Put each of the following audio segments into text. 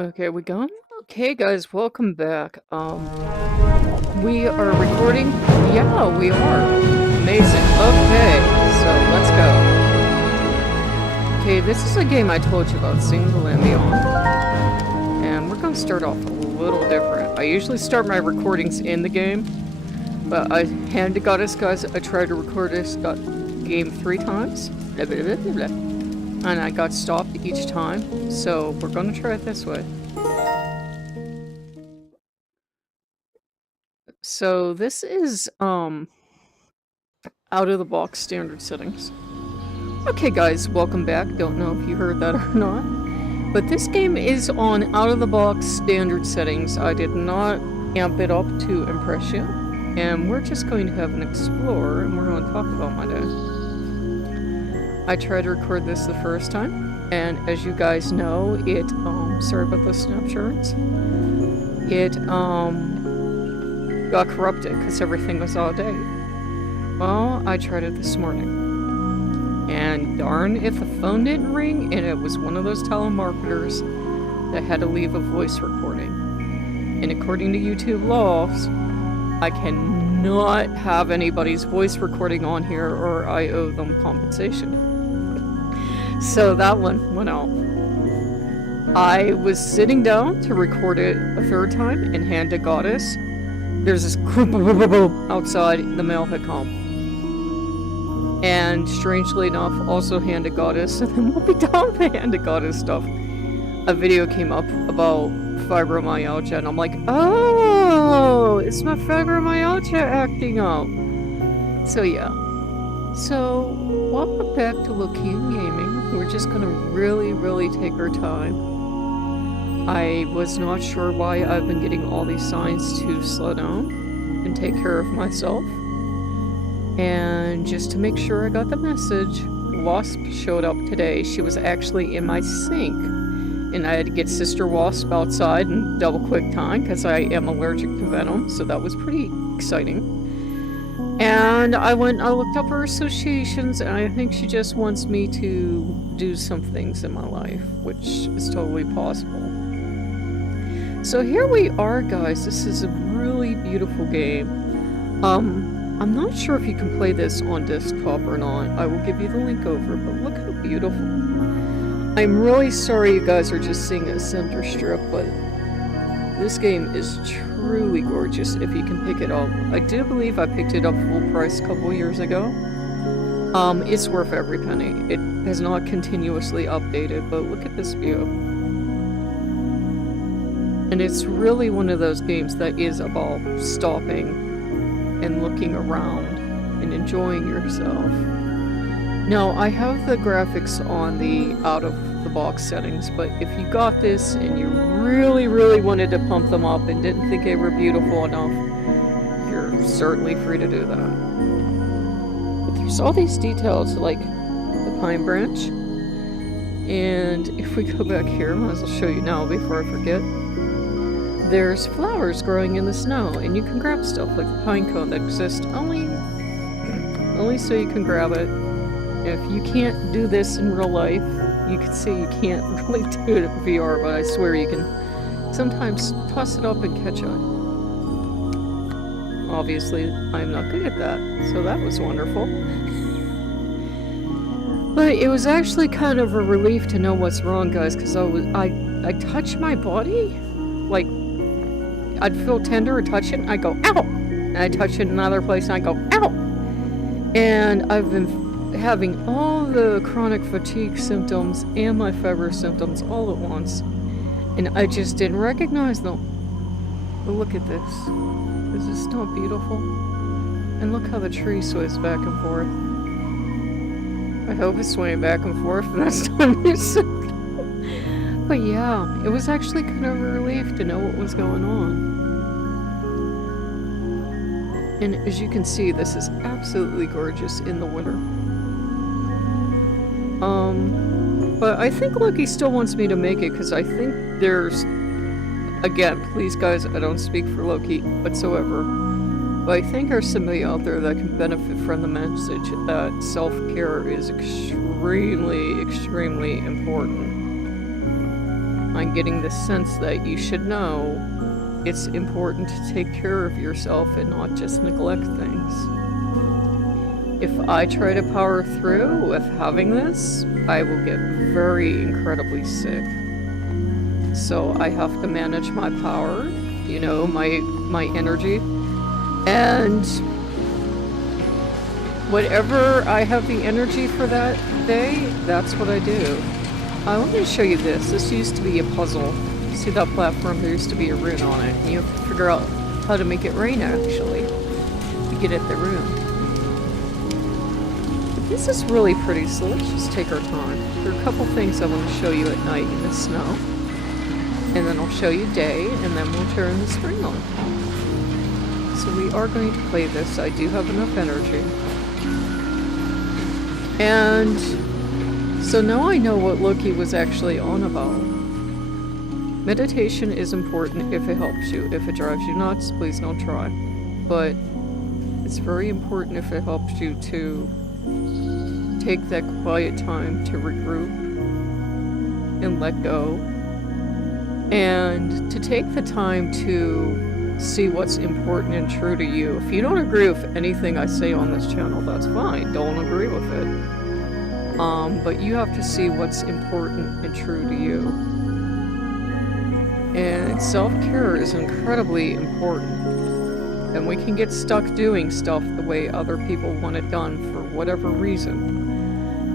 Okay, we gone? Okay, guys, welcome back. We are recording. Yeah, we are. Amazing. Okay, so let's go. Okay, this is a game I told you about, Single and Beyond. And we're gonna start off a little different. I usually start my recordings in the game, but I hand to Goddess, guys. I tried to record this game 3 times. Blah, blah, blah, blah, blah. And I got stopped each time, so we're gonna try it this way. So this is out of the box standard settings. Okay guys, welcome back. Don't know if you heard that or not, but this game is on out of the box standard settings. I did not amp it up to impress you, and we're just going to have an explore, and we're going to talk about my day. I tried to record this the first time, and as you guys know, it sorry about the snapshots. It got corrupted because everything was out of date. Well, I tried it this morning, and darn if the phone didn't ring, and it was one of those telemarketers that had to leave a voice recording. And according to YouTube laws, I cannot have anybody's voice recording on here or I owe them compensation. So that one went out. I was sitting down to record it a third time and hand to Goddess. There's this outside, the mail had come. And strangely enough, also hand to Goddess, and then we'll be done with hand to Goddess stuff. A video came up about fibromyalgia, and I'm like, oh, it's my fibromyalgia acting up. So yeah. So, welcome back to Lokean Gaming. We're just gonna really take our time. I was not sure why I've been getting all these signs to slow down and take care of myself. And just to make sure I got the message, Wasp showed up today. She was actually in my sink. And I had to get Sister Wasp outside in double quick time because I am allergic to venom, so that was pretty exciting. And I looked up her associations, and I think she just wants me to do some things in my life, which is totally possible. So here we are, guys. This is a really beautiful game. I'm not sure if you can play this on desktop or not. I will give you the link over, but look how beautiful. I'm really sorry you guys are just seeing a center strip, but this game is truly gorgeous if you can pick it up. I do believe I picked it up full price a couple years ago. It's worth every penny. It has not continuously updated, but look at this view. And it's really one of those games that is about stopping and looking around and enjoying yourself. Now, I have the graphics on the out-of-the-box settings, but if you got this and you really wanted to pump them up and didn't think they were beautiful enough, you're certainly free to do that. But there's all these details, like the pine branch. And if we go back here, I might as well show you now before I forget. There's flowers growing in the snow, and you can grab stuff like the pine cone that exists only so you can grab it. If you can't do this in real life, you can see you can't really do it in VR, but I swear you can sometimes toss it up and catch it. Obviously, I'm not good at that, so that was wonderful. But it was actually kind of a relief to know what's wrong, guys, because I touch my body, like, I'd feel tender or touch it, and I'd go, ow! And I'd touch it in another place, and I'd go, ow! And I've been having all the chronic fatigue symptoms and my fever symptoms all at once. And I just didn't recognize them. But look at this. Is this not beautiful? And look how the tree sways back and forth. I hope it's swaying back and forth, but that's not music. But yeah, it was actually kind of a relief to know what was going on. And as you can see, this is absolutely gorgeous in the winter. But I think Loki still wants me to make it, because I think there's... Again, please guys, I don't speak for Loki whatsoever. But I think there's somebody out there that can benefit from the message that self-care is extremely important. I'm getting the sense that you should know it's important to take care of yourself and not just neglect things. If I try to power through with having this, I will get very incredibly sick. So I have to manage my power, you know, my energy. And whatever I have the energy for that day, that's what I do. I want to show you this. This used to be a puzzle. See that platform? There used to be a rune on it. And you have to figure out how to make it rain, actually, to get at the rune. But this is really pretty, so let's just take our time. There are a couple things I want to show you at night in the snow. And then I'll show you day, and then we'll turn the spring on. So we are going to play this. I do have enough energy. And so now I know what Loki was actually on about. Meditation is important if it helps you. If it drives you nuts, please don't try. But it's very important if it helps you to take that quiet time to regroup and let go. And to take the time to see what's important and true to you. If you don't agree with anything I say on this channel, that's fine. Don't agree with it. But you have to see what's important and true to you. And self-care is incredibly important. And we can get stuck doing stuff the way other people want it done for whatever reason.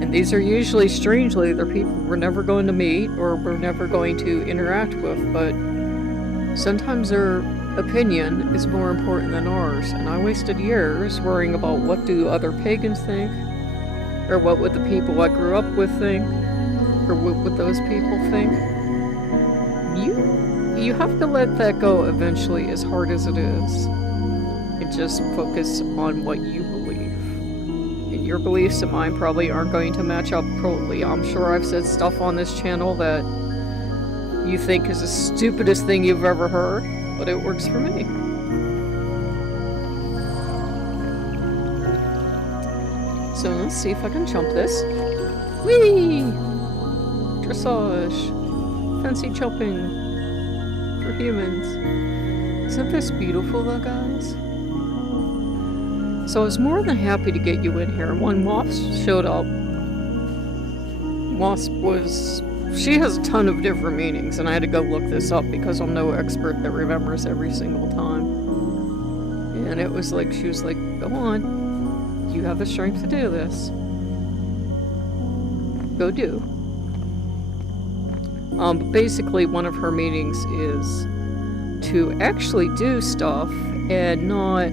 And these are usually, strangely, they're people we're never going to meet or we're never going to interact with, but sometimes their opinion is more important than ours. And I wasted years worrying about what do other pagans think, or what would the people I grew up with think, or what would those people think. You have to let that go eventually, as hard as it is, and just focus on what you believe. And your beliefs and mine probably aren't going to match up totally. I'm sure I've said stuff on this channel that you think is the stupidest thing you've ever heard, but it works for me. So let's see if I can jump this. Whee! Dressage. Fancy jumping for humans. Isn't this beautiful though, guys? So I was more than happy to get you in here. When Wasp showed up, Wasp was... She has a ton of different meanings, and I had to go look this up because I'm no expert that remembers every single time. And it was like, she was like, go on. You have the strength to do this. Go do. But basically one of her meanings is to actually do stuff and not,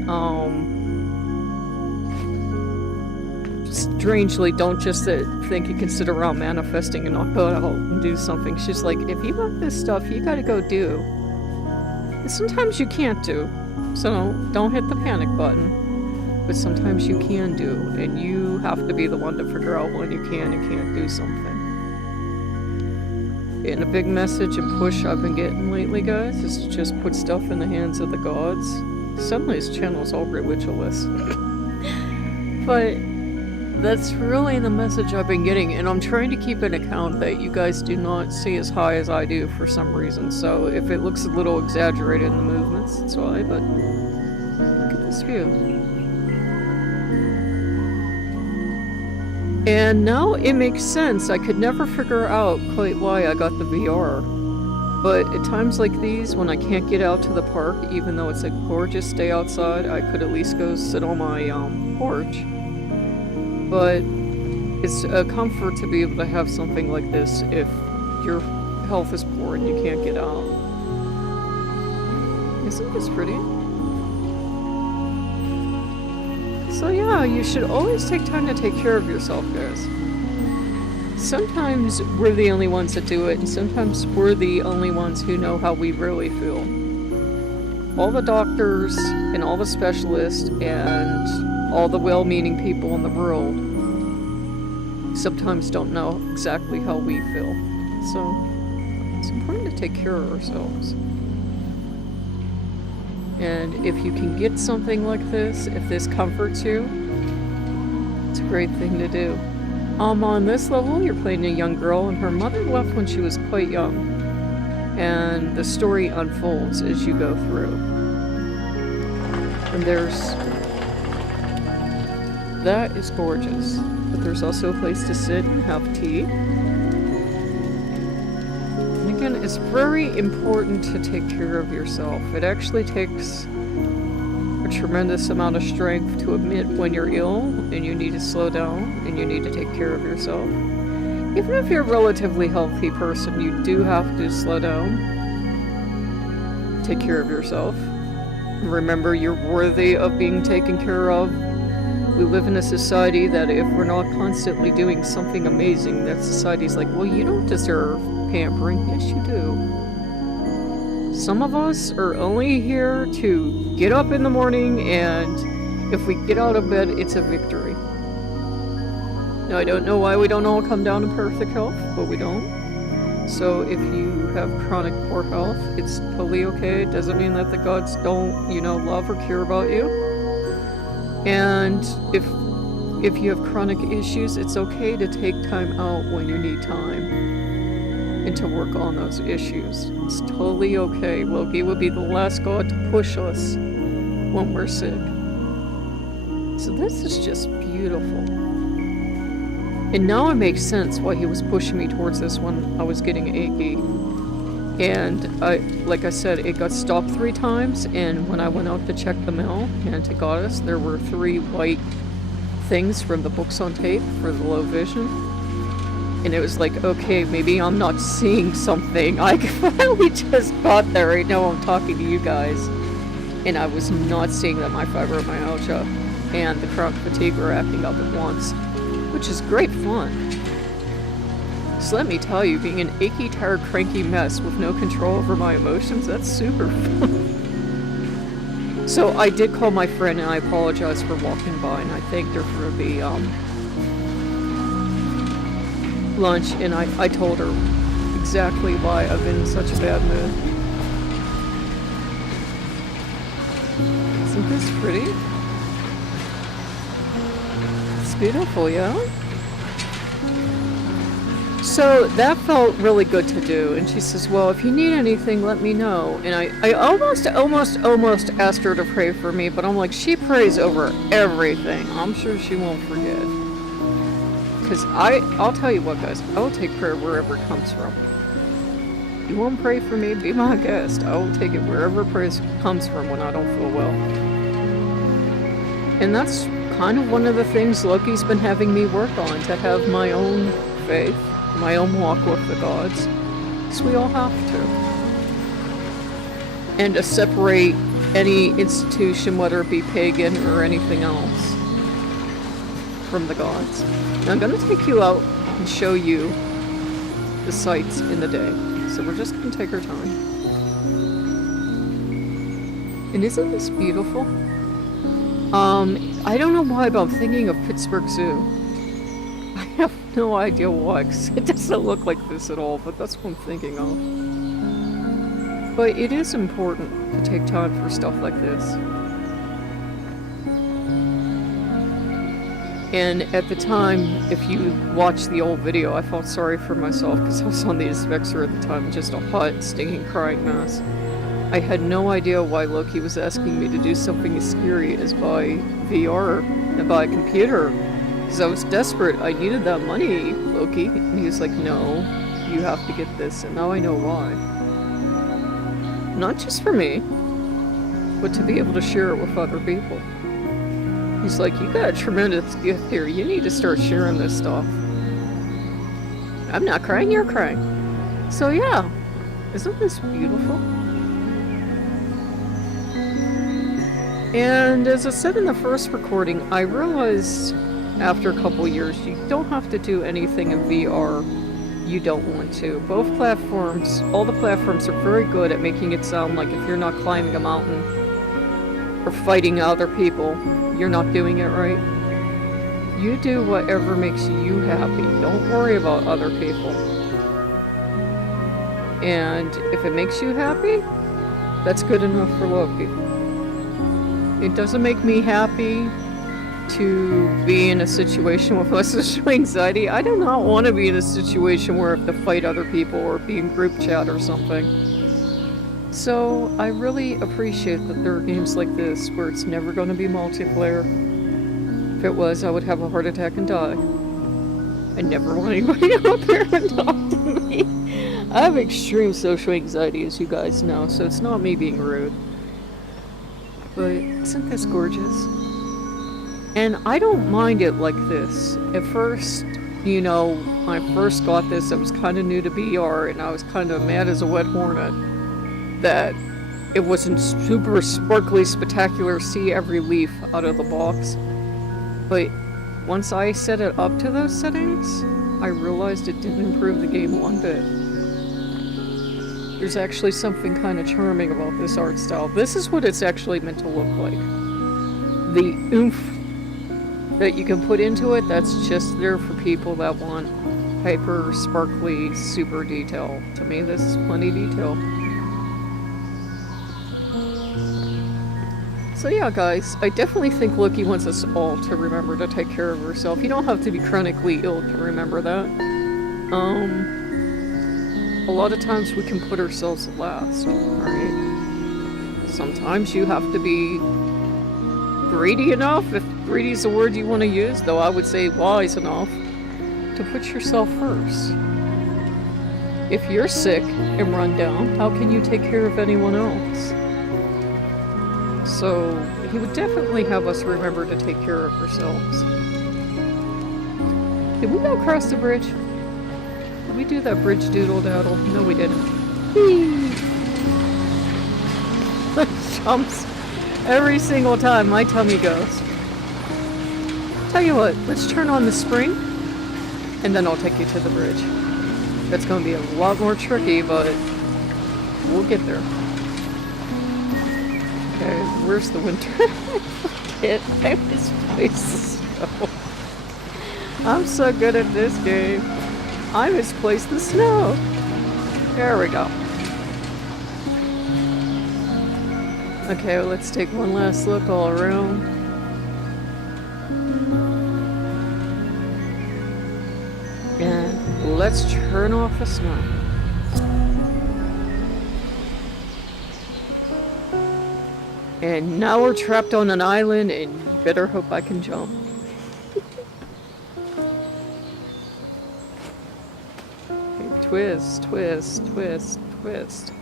strangely, don't just think you can sit around manifesting and not go out and do something. She's like, if you want this stuff, you gotta go do. And sometimes you can't do. So don't hit the panic button. But sometimes you can do, and you have to be the one to figure out when you can and can't do something. And a big message and push I've been getting lately, guys, is to just put stuff in the hands of the gods. Suddenly this channel is all ritualist. But that's really the message I've been getting, and I'm trying to keep an account that you guys do not see as high as I do for some reason. So if it looks a little exaggerated in the movements, that's why, but look at this view. And now it makes sense. I could never figure out quite why I got the VR. But at times like these, when I can't get out to the park, even though it's a gorgeous day outside, I could at least go sit on my porch. But it's a comfort to be able to have something like this if your health is poor and you can't get out. Isn't this pretty? So yeah, you should always take time to take care of yourself, guys. Sometimes we're the only ones that do it, and sometimes we're the only ones who know how we really feel. All the doctors, and all the specialists, and all the well-meaning people in the world sometimes don't know exactly how we feel. So, it's important to take care of ourselves. And if you can get something like this, if this comforts you, it's a great thing to do. On this level, you're playing a young girl, and her mother left when she was quite young. and the story unfolds as you go through. And that is gorgeous, but there's also a place to sit and have tea. And again, it's very important to take care of yourself. It actually takes a tremendous amount of strength to admit when you're ill and you need to slow down and you need to take care of yourself. Even if you're a relatively healthy person, you do have to slow down, take care of yourself. Remember, you're worthy of being taken care of. We live in a society that if we're not constantly doing something amazing, that society's like, well, you don't deserve pampering. Yes, you do. Some of us are only here to get up in the morning, and if we get out of bed, it's a victory. Now, I don't know why we don't all come down to perfect health, but we don't. So if you have chronic poor health, it's totally okay. It doesn't mean that the gods don't, love or care about you. And if you have chronic issues, it's okay to take time out when you need time and to work on those issues. It's totally okay. Loki would be the last god to push us when we're sick. So this is just beautiful. And now it makes sense why he was pushing me towards this when I was getting achy. And like I said, it got stopped 3 times, and when I went out to check the mail and to Goddess, there were 3 white things from the books on tape for the low vision. And it was like, okay, maybe I'm not seeing something. I finally just got there. Right now I'm talking to you guys. And I was not seeing that my fibromyalgia and the chronic fatigue were acting up at once, which is great fun. So let me tell you, being an achy, tired, cranky mess with no control over my emotions, that's super fun. So I did call my friend and I apologized for walking by, and I thanked her for the lunch, and I told her exactly why I've been in such a bad mood. Isn't this pretty? It's beautiful, yeah? So that felt really good to do, and she says, well, if you need anything, let me know. And I almost asked her to pray for me, but I'm like, she prays over everything. I'm sure she won't forget. Because I'll tell you what, guys, I will take prayer wherever it comes from. You won't pray for me, be my guest. I will take it wherever praise comes from when I don't feel well. And that's kind of one of the things Loki's been having me work on, to have my own faith, my own walk with the gods, because we all have to. And to separate any institution, whether it be pagan or anything else, from the gods. Now I'm going to take you out and show you the sights in the day. So we're just going to take our time. And isn't this beautiful? I don't know why, but I'm thinking of Pittsburgh Zoo. I have no idea why, because it doesn't look like this at all, but that's what I'm thinking of. But it is important to take time for stuff like this. And at the time, if you watch the old video, I felt sorry for myself because I was on the Aspexer at the time, just a hot, stinking, crying mess. I had no idea why Loki was asking me to do something as scary as buy VR and buy a computer. Because I was desperate. I needed that money, Loki. And he was like, no, you have to get this. And now I know why. Not just for me, but to be able to share it with other people. He's like, you got a tremendous gift here. You need to start sharing this stuff. I'm not crying, you're crying. So yeah, isn't this beautiful? And as I said in the first recording, I realized after a couple years, you don't have to do anything in VR you don't want to. Both platforms, all the platforms are very good at making it sound like if you're not climbing a mountain or fighting other people, you're not doing it right. You do whatever makes you happy. Don't worry about other people. And if it makes you happy, that's good enough for Loki. It doesn't make me happy to be in a situation with less social anxiety. I do not want to be in a situation where I have to fight other people or be in group chat or something. So I really appreciate that there are games like this where it's never going to be multiplayer. If it was, I would have a heart attack and die. I never want anybody out there and talk to me. I have extreme social anxiety, as you guys know, so it's not me being rude. But isn't this gorgeous? And I don't mind it like this. At first, you know, when I first got this, I was kind of new to VR, and I was kind of mad as a wet hornet that it wasn't super sparkly, spectacular, see every leaf out of the box. But once I set it up to those settings, I realized it didn't improve the game one bit. There's actually something kind of charming about this art style. This is what it's actually meant to look like. The oomph that you can put into it, that's just there for people that want hyper, sparkly, super detail. To me, this is plenty detail. So yeah, guys, I definitely think Loki wants us all to remember to take care of ourselves. You don't have to be chronically ill to remember that. A lot of times we can put ourselves last, right? Sometimes you have to be greedy enough, if greedy is the word you want to use, though I would say wise enough, to put yourself first. If you're sick and run down, how can you take care of anyone else? So, he would definitely have us remember to take care of ourselves. Did we go across the bridge? Did we do that bridge doodle daddle? No, we didn't. Whee! The jumps every single time my tummy goes. Tell you what, let's turn on the spring, and then I'll take you to the bridge. That's going to be a lot more tricky, but we'll get there. Okay, where's the winter? I misplaced the snow. I'm so good at this game. I misplaced the snow. There we go. Okay, well, let's take one last look all around. And let's turn off the snow. And now we're trapped on an island, and you better hope I can jump. Okay, twist, twist, twist, twist.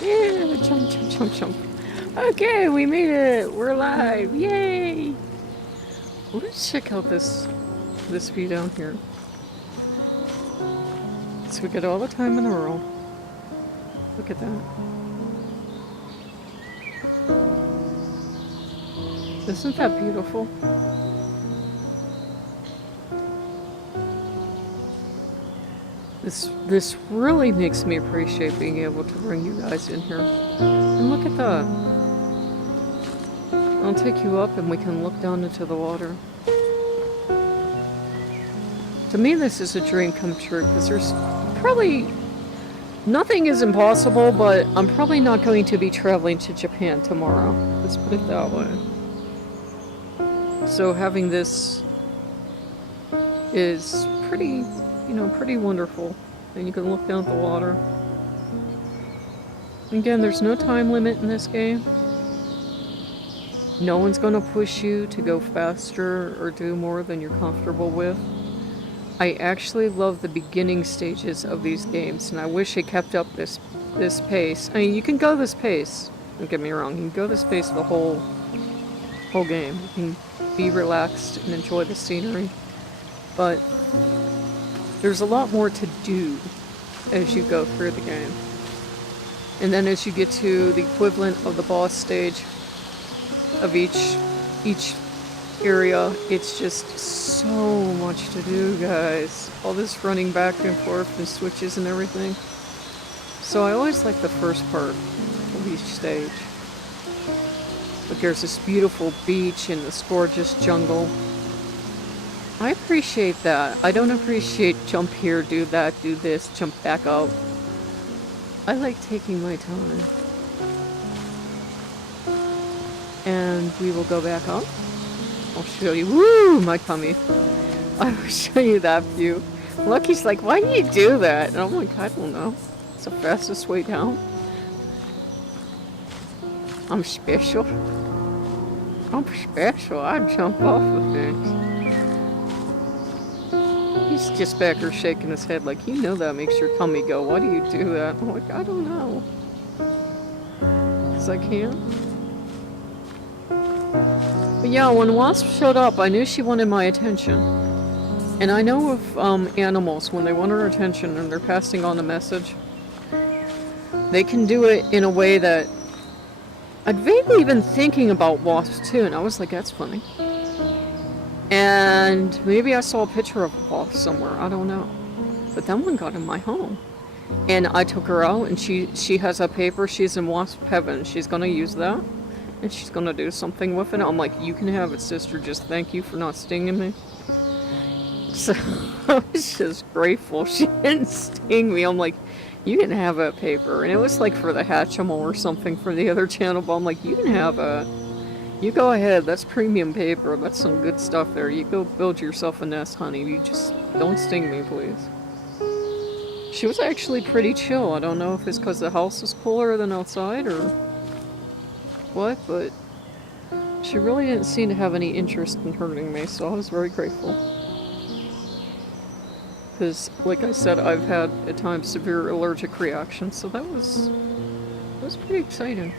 Yeah, jump, jump, jump, jump. Okay, we made it. We're alive. Yay! Let's check out this view down here. So we get all the time in the world. Look at that. Isn't that beautiful? This really makes me appreciate being able to bring you guys in here. And look at that. I'll take you up and we can look down into the water. To me, this is a dream come true, because there's probably... Nothing is impossible, but I'm probably not going to be traveling to Japan tomorrow. Let's put it that way. So having this is pretty, pretty wonderful. And you can look down at the water. Again, there's no time limit in this game. No one's gonna push you to go faster or do more than you're comfortable with. I actually love the beginning stages of these games, and I wish it kept up this pace. I mean, you can go this pace. Don't get me wrong. You can go this pace the whole game. You can be relaxed and enjoy the scenery, but there's a lot more to do as you go through the game. And then as you get to the equivalent of the boss stage of each area, it's just so much to do, guys. All this running back and forth and switches and everything. So I always like the first part of each stage. But there's this beautiful beach and this gorgeous jungle. I appreciate that. I don't appreciate jump here, do that, do this, jump back up. I like taking my time. And we will go back up. I'll show you. Woo, my tummy. I will show you that view. Lucky's like, why do you do that? And I'm like, I don't know. It's the fastest way down. I'm special. I'm special. I jump off of things. He's just back there shaking his head like, you know that makes your tummy go. Why do you do that? I'm like, I don't know. Because I can. But yeah, when Wasp showed up, I knew she wanted my attention. And I know of animals, when they want our attention and they're passing on a message, they can do it in a way that I'd vaguely been thinking about wasps too, and I was like, that's funny. And maybe I saw a picture of a wasp somewhere, I don't know. But that one got in my home. And I took her out, and she has a paper, she's in wasp heaven. She's gonna use that, and she's gonna do something with it. I'm like, you can have it, sister, just thank you for not stinging me. So I was just grateful she didn't sting me. I'm like, you can have that paper. And it was like for the Hatchimal or something for the other channel, but I'm like, you can have it. You go ahead, that's premium paper. That's some good stuff there. You go build yourself a nest, honey. You just don't sting me, please. She was actually pretty chill. I don't know if it's because the house is cooler than outside or what, but she really didn't seem to have any interest in hurting me, so I was very grateful. Because, like I said, I've had at times severe allergic reactions, so that was pretty exciting.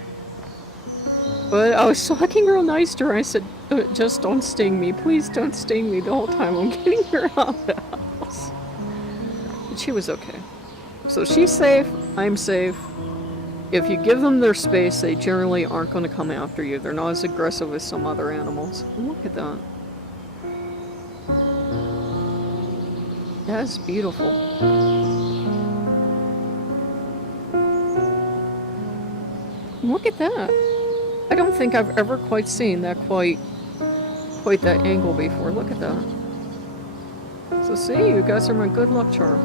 But I was talking real nice to her. I said, just don't sting me. Please don't sting me the whole time I'm getting her out of the house. But she was okay. So she's safe, I'm safe. If you give them their space, they generally aren't going to come after you. They're not as aggressive as some other animals. Look at that. That's beautiful. Look at that. I don't think I've ever quite seen that quite that angle before. Look at that. So see, you guys are my good luck charm.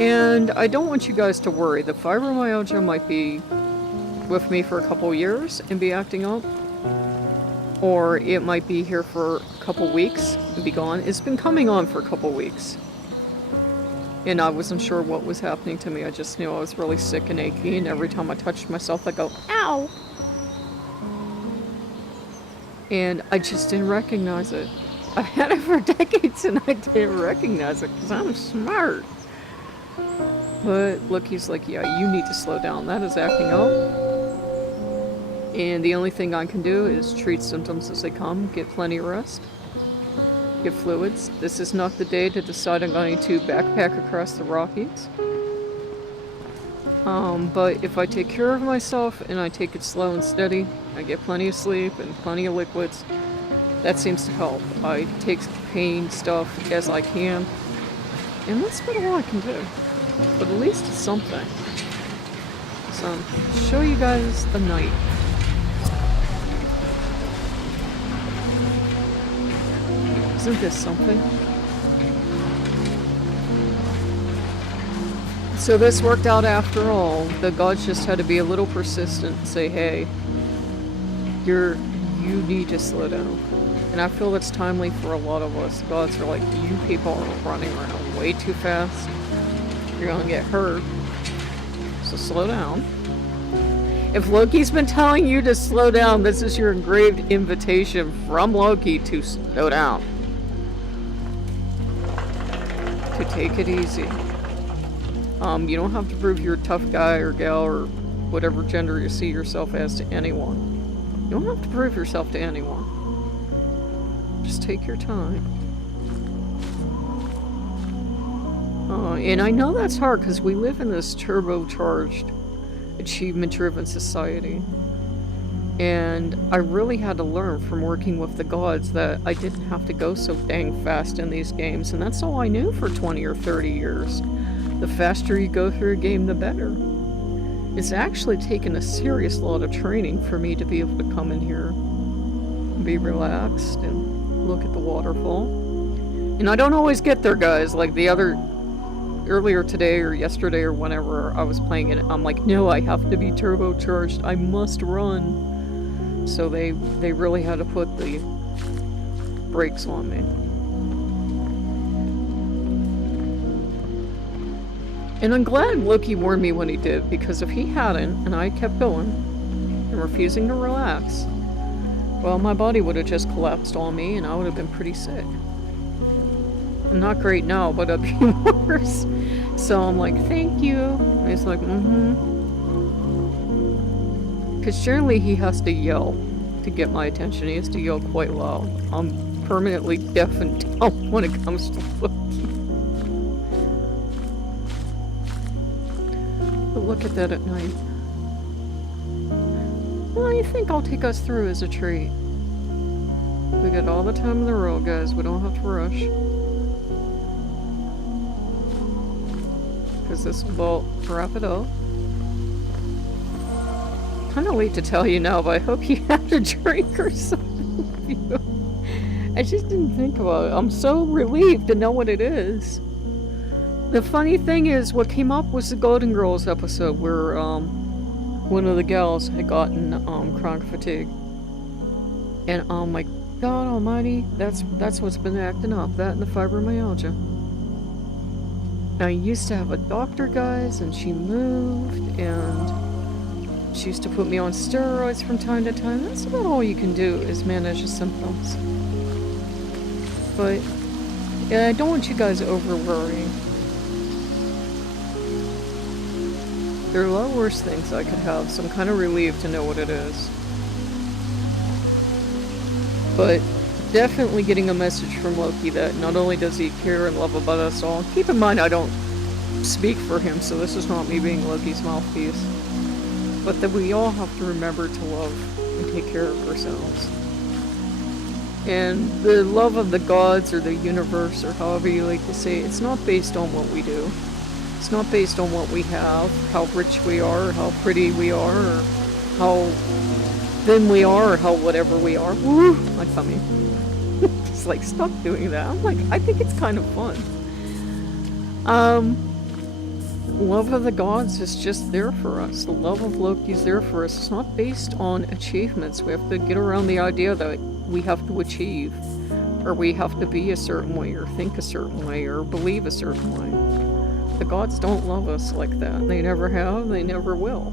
And I don't want you guys to worry. The fibromyalgia might be with me for a couple years and be acting up. Or it might be here for a couple weeks and be gone. It's been coming on for a couple weeks. And I wasn't sure what was happening to me. I just knew I was really sick and achy, and every time I touched myself, I go, ow! And I just didn't recognize it. I've had it for decades and I didn't recognize it because I'm smart. But look, he's like, yeah, you need to slow down. That is acting up. And the only thing I can do is treat symptoms as they come, get plenty of rest, get fluids. This is not the day to decide I'm going to backpack across the Rockies. But if I take care of myself and I take it slow and steady, I get plenty of sleep and plenty of liquids, that seems to help. I take pain stuff as I can, and that's about all I can do. But at least it's something. So, I'll show you guys the night. Isn't this something? So this worked out after all. The gods just had to be a little persistent and say, hey, you need to slow down. And I feel it's timely for a lot of us. Gods are like, you people are running around way too fast. You're gonna get hurt. So slow down. If Loki's been telling you to slow down, this is your engraved invitation from Loki to slow down. To take it easy. You don't have to prove you're a tough guy or gal or whatever gender you see yourself as to anyone. You don't have to prove yourself to anyone. Just take your time. And I know that's hard because we live in this turbocharged, achievement-driven society. And I really had to learn from working with the gods that I didn't have to go so dang fast in these games, and that's all I knew for 20 or 30 years. The faster you go through a game, the better. It's actually taken a serious lot of training for me to be able to come in here and be relaxed and look at the waterfall. And I don't always get there, guys. Like the other earlier today or yesterday or whenever I was playing it, I'm like, no, I have to be turbocharged. I must run. So they really had to put the brakes on me. And I'm glad Loki warned me when he did, because if he hadn't, and I kept going, and refusing to relax, well, my body would have just collapsed on me, and I would have been pretty sick. I'm not great now, but it'd be worse. So I'm like, thank you. And he's like, Because generally he has to yell to get my attention. He has to yell quite loud. I'm permanently deaf and dumb when it comes to Loki. Look at that at night. What do you think I'll take us through as a treat? We got all the time in the world, guys. We don't have to rush. Because this will wrap it up. Kind of late to tell you now, but I hope you had a drink or something. I just didn't think about it. I'm so relieved to know what it is. The funny thing is, what came up was the Golden Girls episode where one of the gals had gotten chronic fatigue, and my God Almighty, that's what's been acting up. That and the fibromyalgia. I used to have a doctor, guys, and she moved, and she used to put me on steroids from time to time. That's about all you can do is manage the symptoms. But yeah, I don't want you guys over worrying. There are a lot worse things I could have, so I'm kind of relieved to know what it is. But definitely getting a message from Loki that not only does he care and love about us all, keep in mind I don't speak for him, so this is not me being Loki's mouthpiece, but that we all have to remember to love and take care of ourselves. And the love of the gods or the universe, or however you like to say it, it's not based on what we do. It's not based on what we have, how rich we are, or how pretty we are, or how thin we are, or how whatever we are. Woo! My tummy. Just like, stop doing that. I'm like, I think it's kind of fun. Love of the gods is just there for us. The love of Loki is there for us. It's not based on achievements. We have to get around the idea that we have to achieve, or we have to be a certain way, or think a certain way, or believe a certain way. The gods don't love us like that. They never have, they never will.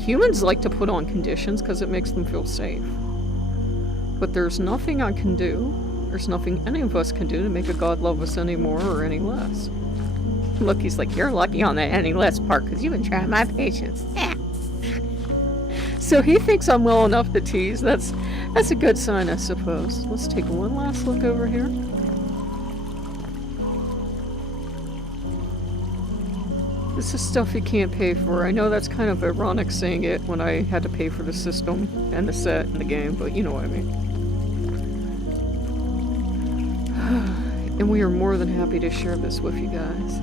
Humans like to put on conditions because it makes them feel safe. But there's nothing I can do, there's nothing any of us can do to make a god love us any more or any less. Loki's like, you're lucky on that any less part because you've been trying my patience. So he thinks I'm well enough to tease. That's a good sign, I suppose. Let's take one last look over here. This is stuff you can't pay for. I know that's kind of ironic saying it when I had to pay for the system and the set and the game, but you know what I mean. And we are more than happy to share this with you guys.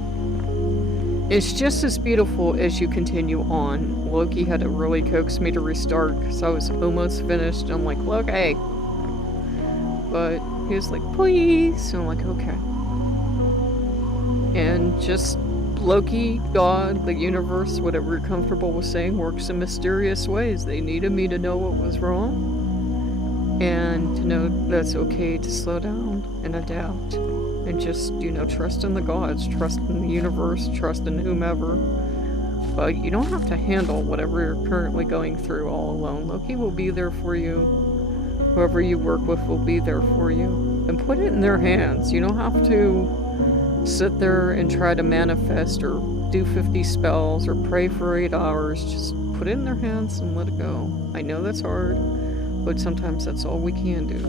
It's just as beautiful as you continue on. Loki had to really coax me to restart because I was almost finished. I'm like, look, hey. But he was like, please. So I'm like, okay. And just Loki, God, the universe, whatever you're comfortable with saying, works in mysterious ways. They needed me to know what was wrong and to know that's okay to slow down and adapt and just, trust in the gods, trust in the universe, trust in whomever. But you don't have to handle whatever you're currently going through all alone. Loki will be there for you. Whoever you work with will be there for you. And put it in their hands. You don't have to sit there and try to manifest or do 50 spells or pray for 8 hours. Just put it in their hands and let it go. I know that's hard, but sometimes that's all we can do.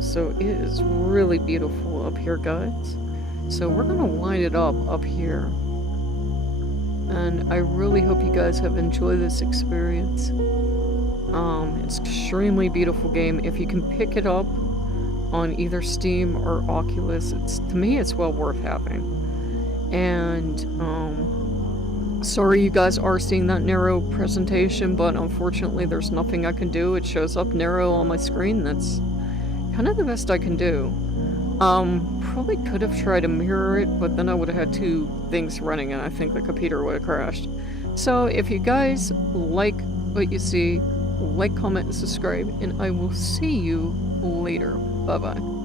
So it is really beautiful up here, guys. So we're gonna wind it up here. And I really hope you guys have enjoyed this experience. It's an extremely beautiful game. If you can pick it up on either Steam or Oculus, to me it's well worth having. And sorry you guys are seeing that narrow presentation, but unfortunately there's nothing I can do. It shows up narrow on my screen. That's kind of the best I can do. Probably could have tried to mirror it, but then I would have had two things running and I think the computer would have crashed. So if you guys like what you see, like, comment, and subscribe, and I will see you later. Bye-bye.